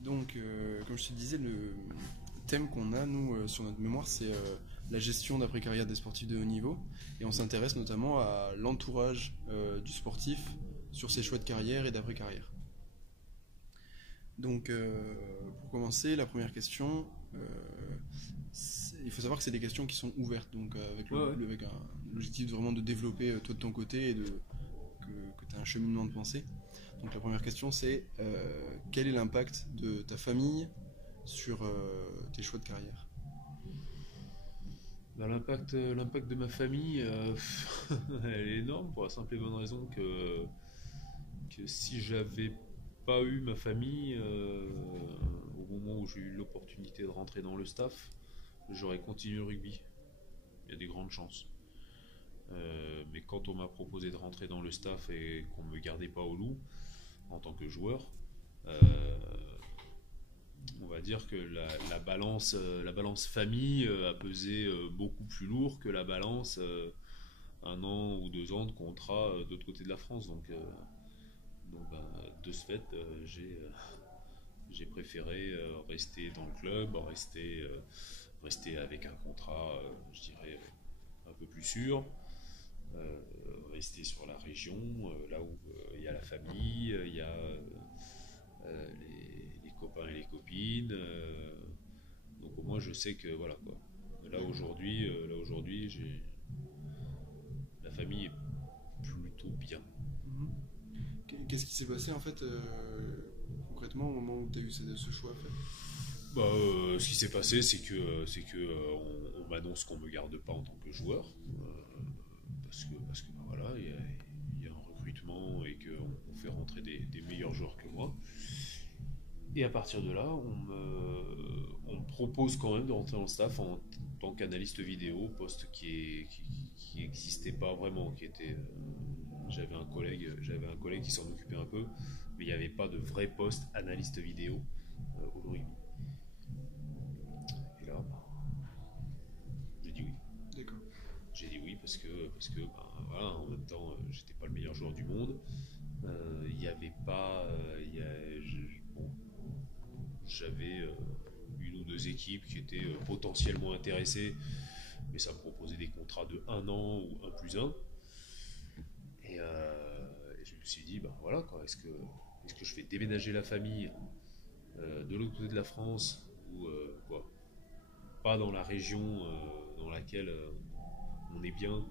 Donc, comme je te disais, le thème qu'on a, nous, sur notre mémoire, c'est la gestion d'après-carrière des sportifs de haut niveau. Et on s'intéresse notamment à l'entourage du sportif sur ses choix de carrière et d'après-carrière. Donc, pour commencer, la première question, il faut savoir que c'est des questions qui sont ouvertes, donc Ouais, ouais. avec l'objectif vraiment de développer toi de ton côté et que tu as un cheminement de pensée. Donc la première question c'est quel est l'impact de ta famille sur tes choix de carrière? Bah, l'impact de ma famille, elle est énorme pour la simple et bonne raison que si j'avais pas eu ma famille, au moment où j'ai eu l'opportunité de rentrer dans le staff, j'aurais continué le rugby. Il y a des grandes chances. Mais quand on m'a proposé de rentrer dans le staff et qu'on ne me gardait pas au loup en tant que joueur, euh, on va dire que la balance famille a pesé beaucoup plus lourd que la balance 1 an ou 2 ans de contrat de l'autre côté de la France. Donc, de ce fait, j'ai préféré rester dans le club, rester avec un contrat, je dirais, un peu plus sûr, euh, rester sur la région, là où il y a la famille, il y a les copains et les copines. Donc au moins je sais que voilà quoi. Là aujourd'hui, la famille est plutôt bien. Mhm. Qu'est-ce qui s'est passé en fait concrètement au moment où tu as eu ce choix à faire? Bah, ce qui s'est passé, c'est que on m'annonce qu'on me garde pas en tant que joueur, parce que bah, voilà, il y a un recrutement et qu'on fait rentrer des meilleurs joueurs que moi. Et à partir de là, on me propose quand même de rentrer dans le staff en tant qu'analyste vidéo, poste qui n'existait pas vraiment, j'avais un collègue qui s'en occupait un peu, mais il n'y avait pas de vrai poste analyste vidéo au rugby. Et là, bah, j'ai dit oui. D'accord. J'ai dit oui parce que bah, voilà, en même temps, j'étais pas le meilleur joueur du monde. Il n'y avait pas, bon, j'avais une ou deux équipes qui étaient potentiellement intéressées, mais ça me proposait des contrats de 1 an ou 1+1. Et je me suis dit, ben voilà, quoi, est-ce que je fais déménager la famille de l'autre côté de la France ou quoi, pas dans la région dans laquelle on est bien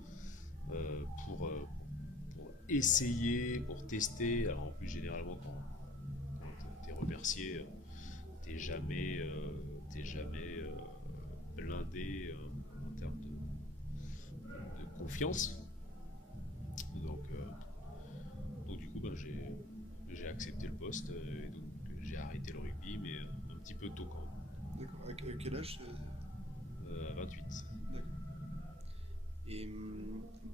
pour essayer, pour tester. Alors en plus, généralement, quand t'es remercié, t'es jamais blindé en termes de confiance. Donc du coup, ben, j'ai accepté le poste et donc j'ai arrêté le rugby, mais un petit peu tôt quand même, D'accord. À quel âge à 28. D'accord. Et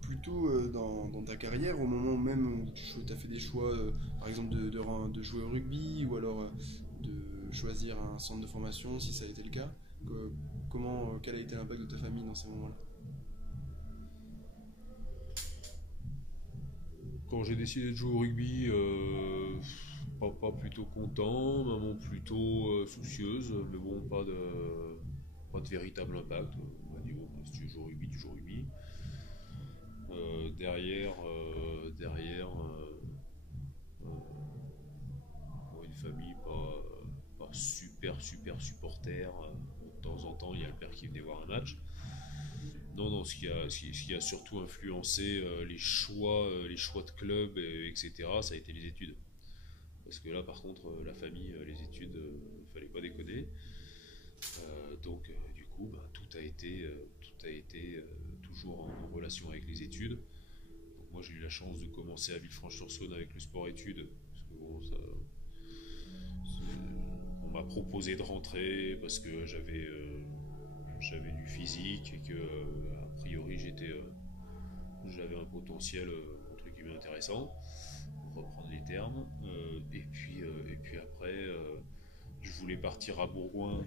plutôt dans ta carrière, au moment même où tu as fait des choix, par exemple de jouer au rugby ou alors de choisir un centre de formation, si ça a été le cas, quel a été l'impact de ta famille dans ces moments-là? Quand j'ai décidé de jouer au rugby, papa plutôt content, maman plutôt soucieuse, mais bon, pas de véritable impact. On m'a dit, bon, si tu joues au rugby, tu joues au rugby. Bon, une famille pas super super supporter. De temps en temps, il y a le père qui venait voir un match. Non, non, ce qui a surtout influencé les choix de club, etc., ça a été les études. Parce que là, par contre, la famille, les études, il fallait pas déconner. Donc, du coup, ben, tout a été toujours en relation avec les études. Donc, moi, j'ai eu la chance de commencer à Villefranche-sur-Saône avec le sport-études. Parce que bon, on m'a proposé de rentrer parce que j'avais du physique et que, a priori, j'avais un potentiel entre guillemets intéressant, pour reprendre les termes. Et puis après, je voulais partir à Bourgoin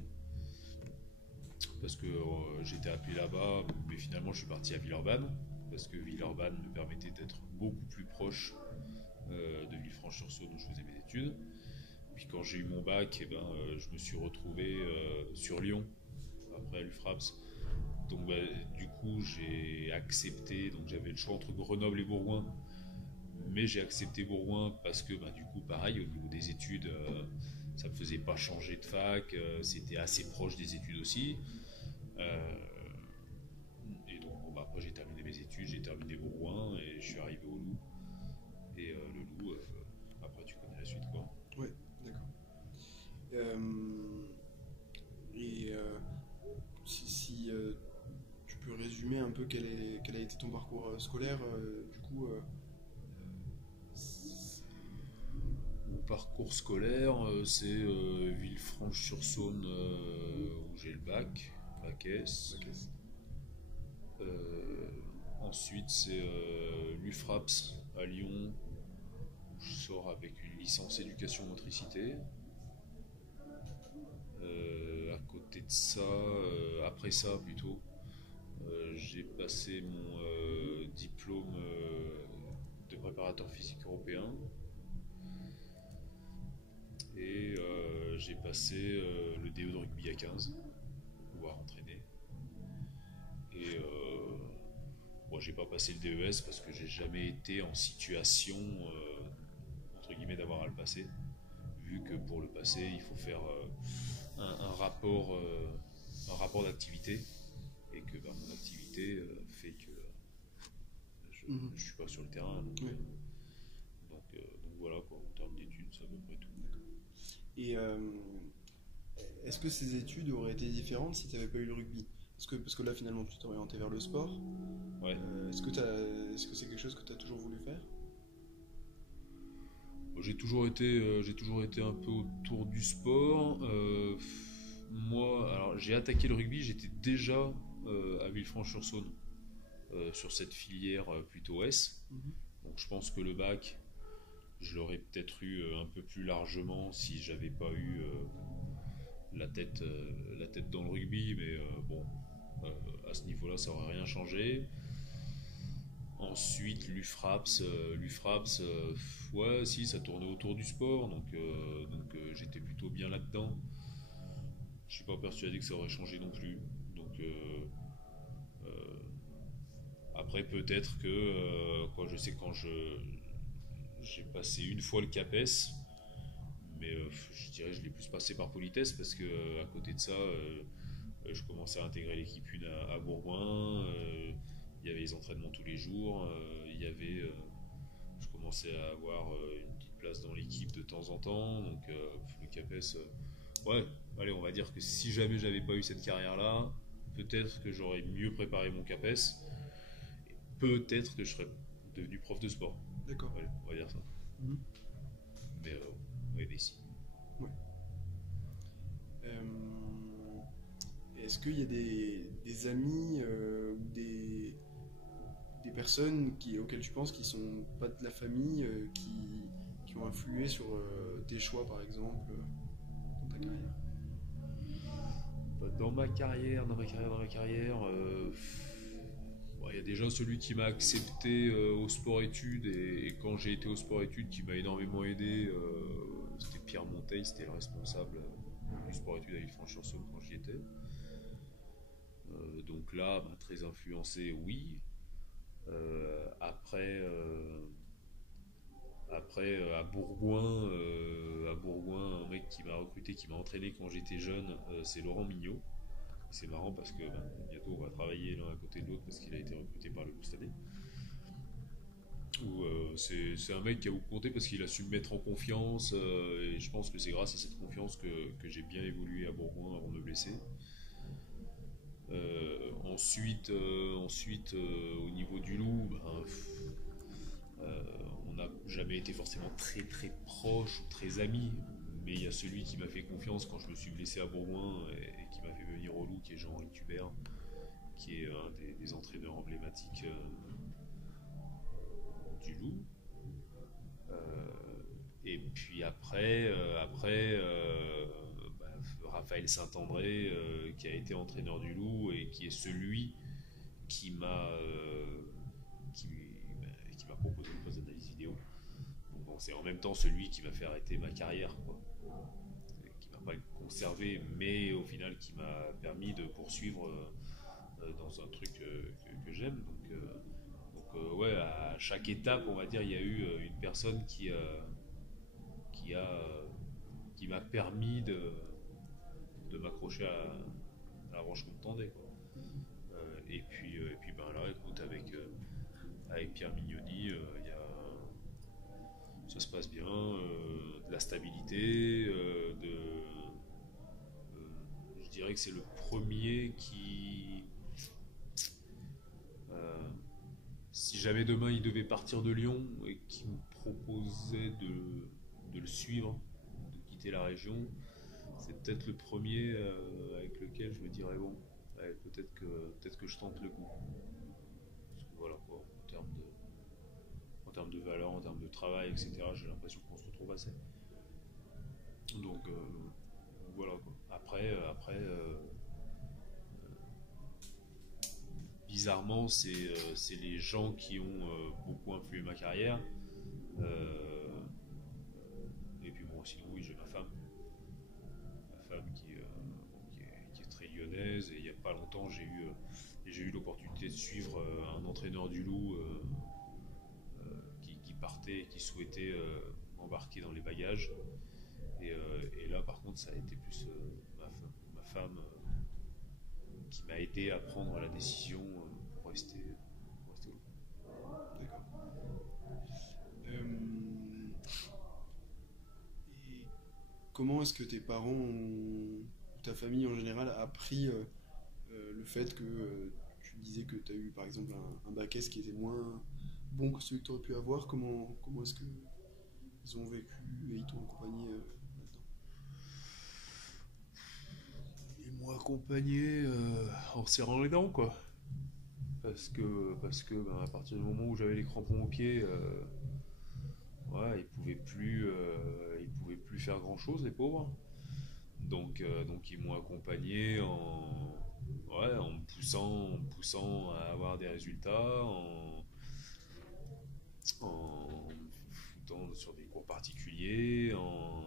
parce que j'étais appelé là-bas, mais finalement je suis parti à Villeurbanne parce que Villeurbanne me permettait d'être beaucoup plus proche de Villefranche-sur-Saône où je faisais mes études. Puis puis quand j'ai eu mon bac, je me suis retrouvé sur Lyon, après l'UFRAPS. Donc du coup j'ai accepté, donc j'avais le choix entre Grenoble et Bourgoin, mais j'ai accepté Bourgoin parce que du coup pareil au niveau des études, ça me faisait pas changer de fac, c'était assez proche des études aussi. Euh, et donc après j'ai terminé mes études, j'ai terminé Bourgoin et je suis arrivé au Loup. Et le Loup, après tu connais la suite quoi. Ouais, d'accord. Euh, et si tu peux résumer un peu quel a été ton parcours scolaire, du coup, Mon parcours scolaire, c'est Villefranche-sur-Saône où j'ai le bac S. ok. Euh, Ensuite, c'est l'UFRAPS à Lyon, où je sors avec une licence éducation motricité. À côté de ça, après ça plutôt, j'ai passé mon diplôme de préparateur physique européen et j'ai passé le DE de rugby à 15 pour pouvoir entraîner. Et moi, j'ai pas passé le DES parce que j'ai jamais été en situation entre guillemets d'avoir à le passer, vu que pour le passer, il faut faire un rapport d'activité et que mon activité fait que je suis pas sur le terrain. Oui. Donc voilà quoi, en termes d'études, c'est à peu près tout. Et est-ce que ces études auraient été différentes si tu n'avais pas eu le rugby? Parce que là, finalement, tu t'es orienté vers le sport. Ouais. Est-ce que c'est quelque chose que tu as toujours voulu faire? J'ai toujours été un peu autour du sport. Moi, alors j'ai attaqué le rugby, j'étais déjà à Villefranche-sur-Saône sur cette filière plutôt S. Donc je pense que le bac, je l'aurais peut-être eu un peu plus largement si j'avais pas eu la tête dans le rugby, mais à ce niveau-là, ça aurait rien changé. Ensuite, l'UFRAPS, ouais, si, ça tournait autour du sport, donc j'étais plutôt bien là-dedans. Je suis pas persuadé que ça aurait changé non plus. Donc après, peut-être que je sais quand j'ai passé une fois le CAPES, mais je dirais que je l'ai plus passé par politesse parce que à côté de ça, je commençais à intégrer l'équipe 1 à Bourgoin. Il y avait les entraînements tous les jours. Je commençais à avoir une petite place dans l'équipe de temps en temps. Donc le CAPES, ouais, allez, on va dire que si jamais j'avais pas eu cette carrière-là, peut-être que j'aurais mieux préparé mon CAPES. Et peut-être que je serais devenu prof de sport. D'accord. Allez, on va dire ça. Mais oui, mais si. Ouais. Est-ce qu'il y a des amis ou des personnes auxquelles tu penses qui sont pas de la famille, qui ont influé sur tes choix, par exemple, dans ta carrière? Dans ma carrière, il y a déjà celui qui m'a accepté au sport-études et quand j'ai été au sport-études qui m'a énormément aidé, c'était Pierre Monteil, c'était le responsable du sport-études à Villefranche-sur-Saône quand j'y étais. Donc là, très influencé, oui. Après, à Bourgoin, un mec qui m'a recruté, qui m'a entraîné quand j'étais jeune, c'est Laurent Mignot. C'est marrant parce que bientôt on va travailler l'un à côté de l'autre parce qu'il a été recruté par le Loup cette année. C'est un mec qui a beaucoup compté parce qu'il a su me mettre en confiance et je pense que c'est grâce à cette confiance que j'ai bien évolué à Bourgoin avant de me blesser. Ensuite, au niveau du Loup, on n'a jamais été forcément très très proches ou très amis, mais il y a celui qui m'a fait confiance quand je me suis blessé à Bourgoin et qui m'a fait venir au Loup, qui est Jean-Henri Tubert, qui est un des entraîneurs emblématiques du Loup. Et puis après, Raphaël Saint-André, qui a été entraîneur du Loup et qui est celui qui m'a proposé le poste d'analyse vidéo. Donc bon, c'est en même temps celui qui m'a fait arrêter ma carrière, quoi. Qui m'a pas conservé, mais au final qui m'a permis de poursuivre dans un truc que j'aime. Ouais, à chaque étape, on va dire, il y a eu une personne qui a, qui m'a permis de m'accrocher à la branche qu'on me tendait, quoi. Et puis ben là, écoute, avec Pierre Mignoni, ça se passe bien, de la stabilité, je dirais que c'est le premier qui, si jamais demain il devait partir de Lyon et qui me proposait de le suivre, de quitter la région, c'est peut-être le premier avec lequel je me dirais bon, ouais, peut-être que je tente le coup. Parce que voilà quoi, en termes de valeur, en termes de travail, etc. J'ai l'impression qu'on se retrouve assez. Donc voilà quoi. Après, bizarrement, c'est les gens qui ont beaucoup influé ma carrière. Et puis bon, sinon oui, j'ai ma femme qui est très lyonnaise. Et il n'y a pas longtemps, j'ai eu l'opportunité de suivre un entraîneur du Loup qui partait et qui souhaitait embarquer dans les bagages. Et là, par contre, ça a été plus ma femme qui m'a aidé à prendre la décision pour rester au Loup. D'accord. Et comment est-ce que tes parents ou ta famille en général a appris le fait que tu disais que tu as eu par exemple un bac S qui était moins bon que celui que tu aurais pu avoir? Comment est-ce que ils ont vécu et ils t'ont accompagné là-dedans? Ils m'ont accompagné en serrant les dents, quoi. Parce que ben, à partir du moment où j'avais les crampons aux pieds, ouais, ils pouvaient plus faire grand chose, les pauvres. Donc ils m'ont accompagné en me poussant à avoir des résultats, en me foutant sur des cours particuliers, en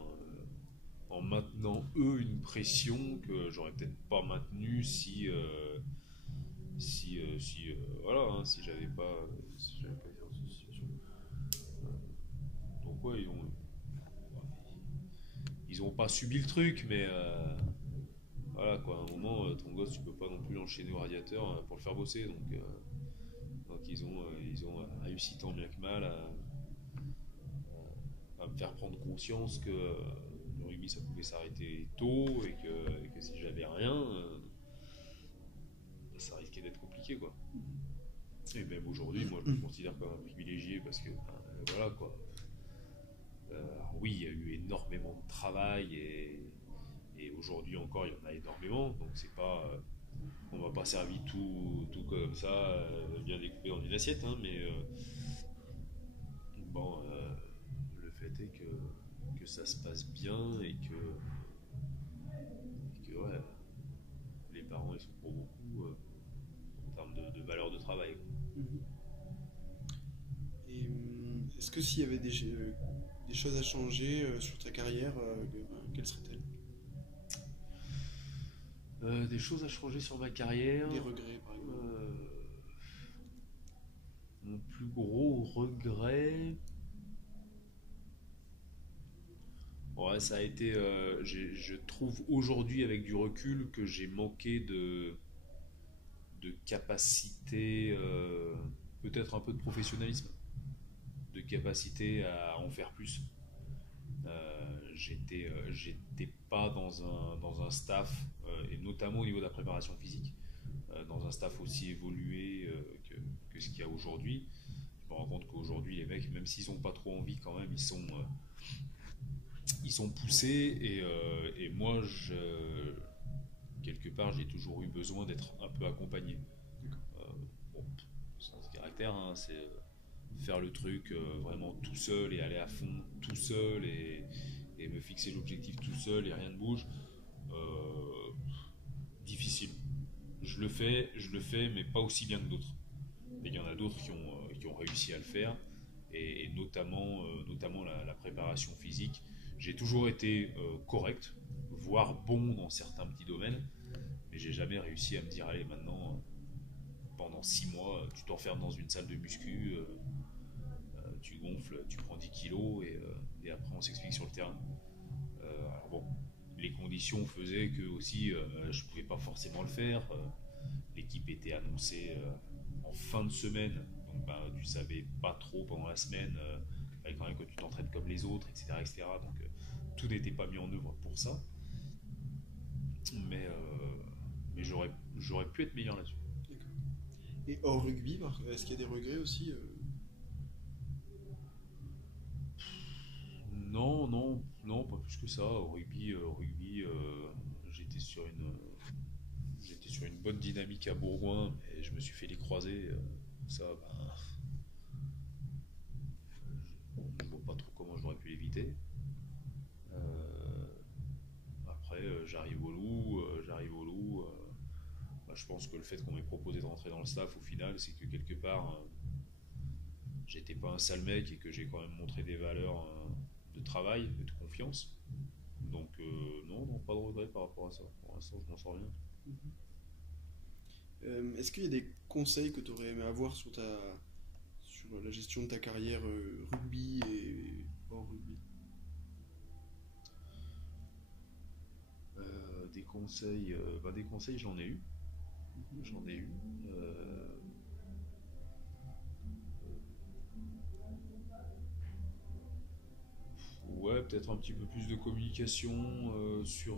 maintenant eux une pression que j'aurais peut-être pas maintenue si voilà, hein, si j'avais pas été dans cette situation. Donc ouais, ils ont pas subi le truc, mais voilà quoi, à un moment ton gosse tu peux pas non plus l'enchaîner au radiateur pour le faire bosser, donc ils ont réussi tant bien que mal à me faire prendre conscience que le rugby ça pouvait s'arrêter tôt et que si j'avais rien, ça risquait d'être compliqué quoi. Et même aujourd'hui, moi je me considère comme un privilégié parce que voilà quoi. Alors oui, il y a eu énormément de travail et aujourd'hui encore il y en a énormément, donc c'est pas on m'a pas servi tout comme ça bien découpé dans une assiette, hein, mais bon, le fait est que ça se passe bien et que ouais, les parents ils sont pour beaucoup en termes de valeur de travail. Mhm. Et est-ce que s'il y avait des choses à changer sur ta carrière, quelles seraient-elles? Des choses à changer sur ma carrière. Des regrets par exemple. Mon plus gros regret. Ouais, ça a été. Je trouve aujourd'hui avec du recul que j'ai manqué de capacité, peut-être un peu de professionnalisme, de capacité à en faire plus. J'étais pas dans un staff, et notamment au niveau de la préparation physique, dans un staff aussi évolué que ce qu'il y a aujourd'hui. Je me rends compte qu'aujourd'hui, les mecs, même s'ils n'ont pas trop envie, quand même, ils sont poussés. Et moi, quelque part, j'ai toujours eu besoin d'être un peu accompagné. Bon, sans ce caractère, hein, c'est faire le truc vraiment tout seul et aller à fond tout seul et me fixer l'objectif tout seul et rien ne bouge. Difficile. Je le fais, mais pas aussi bien que d'autres. Et il y en a d'autres qui ont réussi à le faire. et notamment la préparation physique. J'ai toujours été correct, voire bon dans certains petits domaines, mais j'ai jamais réussi à me dire allez maintenant pendant 6 mois tu t'enfermes dans une salle de muscu, tu gonfles, tu prends 10 kilos et après on s'explique sur le terrain. Alors bon, les conditions faisaient que aussi je pouvais pas forcément le faire. L'équipe était annoncée en fin de semaine, donc tu savais pas trop pendant la semaine. Il fallait quand même que tu t'entraînes comme les autres, etc., etc. Donc tout n'était pas mis en œuvre pour ça, mais, mais j'aurais pu être meilleur là-dessus. D'accord. Et hors rugby, est-ce qu'il y a des regrets aussi Non, non, non, pas plus que ça. Au rugby, j'étais sur une bonne dynamique à Bourgoin, mais je me suis fait les croisés. Ça, je ne vois pas trop comment j'aurais pu l'éviter. Après, j'arrive au loup. Je pense que le fait qu'on m'ait proposé de rentrer dans le staff au final, c'est que quelque part, j'étais pas un sale mec et que j'ai quand même montré des valeurs de travail et de confiance. Donc non, non, pas de regret par rapport à ça. Pour l'instant, je m'en sors bien. Est-ce qu'il y a des conseils que tu aurais aimé avoir sur la gestion de ta carrière rugby et hors rugby? Des conseils, j'en ai eu. J'en ai eu. Ouais, peut-être un petit peu plus de communication sur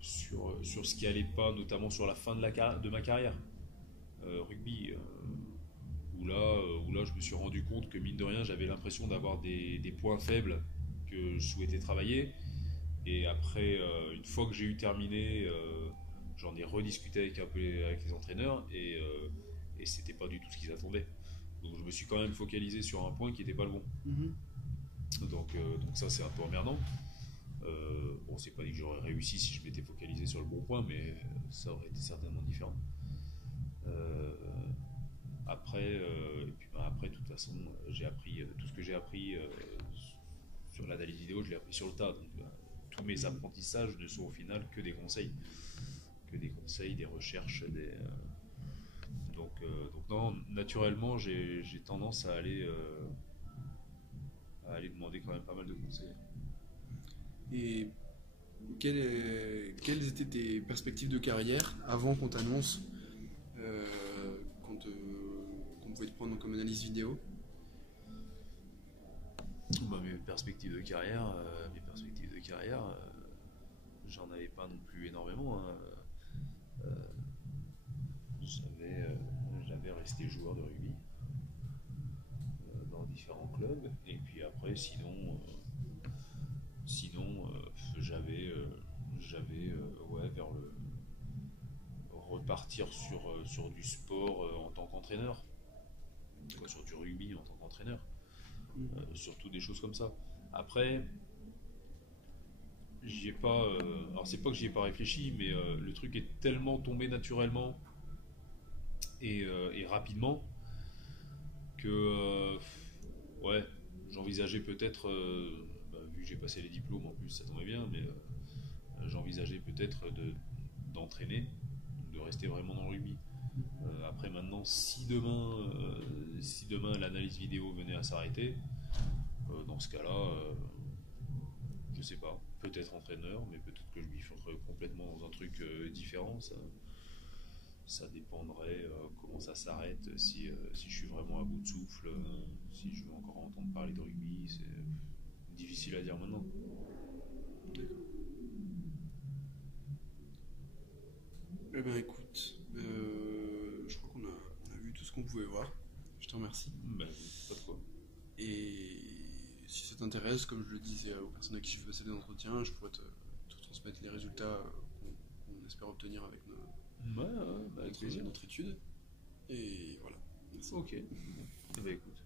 ce qui allait pas, notamment sur la fin de ma carrière rugby, où là je me suis rendu compte que mine de rien j'avais l'impression d'avoir des points faibles que je souhaitais travailler. Et après, une fois que j'ai eu terminé, j'en ai rediscuté avec les entraîneurs et c'était pas du tout ce qu'ils attendaient. Donc je me suis quand même focalisé sur un point qui n'était pas le bon. Donc ça c'est un peu emmerdant. Bon, c'est pas dit que j'aurais réussi si je m'étais focalisé sur le bon point, mais ça aurait été certainement différent. Après, de toute façon, j'ai appris tout ce que j'ai appris sur l'analyse vidéo, je l'ai appris sur le tas. Donc, tous mes apprentissages ne sont au final que des conseils, des recherches, donc non, naturellement, j'ai tendance à aller demander quand même pas mal de conseils. Et quelles étaient tes perspectives de carrière avant qu'on t'annonce qu'on pouvait te prendre comme analyse vidéo? Mes perspectives de carrière, j'en avais pas non plus énormément. Hein. J'avais resté joueur de rugby dans différents clubs, et puis après, sinon j'avais repartir sur du sport en tant qu'entraîneur, sur du rugby en tant qu'entraîneur, surtout des choses comme ça. Après, j'y ai pas. Alors c'est pas que j'y ai pas réfléchi, mais le truc est tellement tombé naturellement et rapidement que ouais, j'envisageais peut-être, vu que j'ai passé les diplômes en plus, ça tombait bien, mais j'envisageais peut-être d'entraîner, de rester vraiment dans le rugby. Après maintenant, si demain l'analyse vidéo venait à s'arrêter, dans ce cas-là, je sais pas, peut-être entraîneur, mais peut-être que je bifurquerais complètement dans un truc différent. Ça dépendrait comment ça s'arrête, si je suis vraiment à bout de souffle, si je veux encore entendre parler de rugby, c'est difficile à dire maintenant. Eh ben écoute, je crois qu'on a vu tout ce qu'on pouvait voir. Je te remercie. Pas de quoi. Et si ça t'intéresse, comme je le disais aux personnes à qui je faisais des entretiens, je pourrais te transmettre les résultats qu'on espère obtenir avec avec plaisir. notre étude. Et voilà. Merci. Ok. Écoute.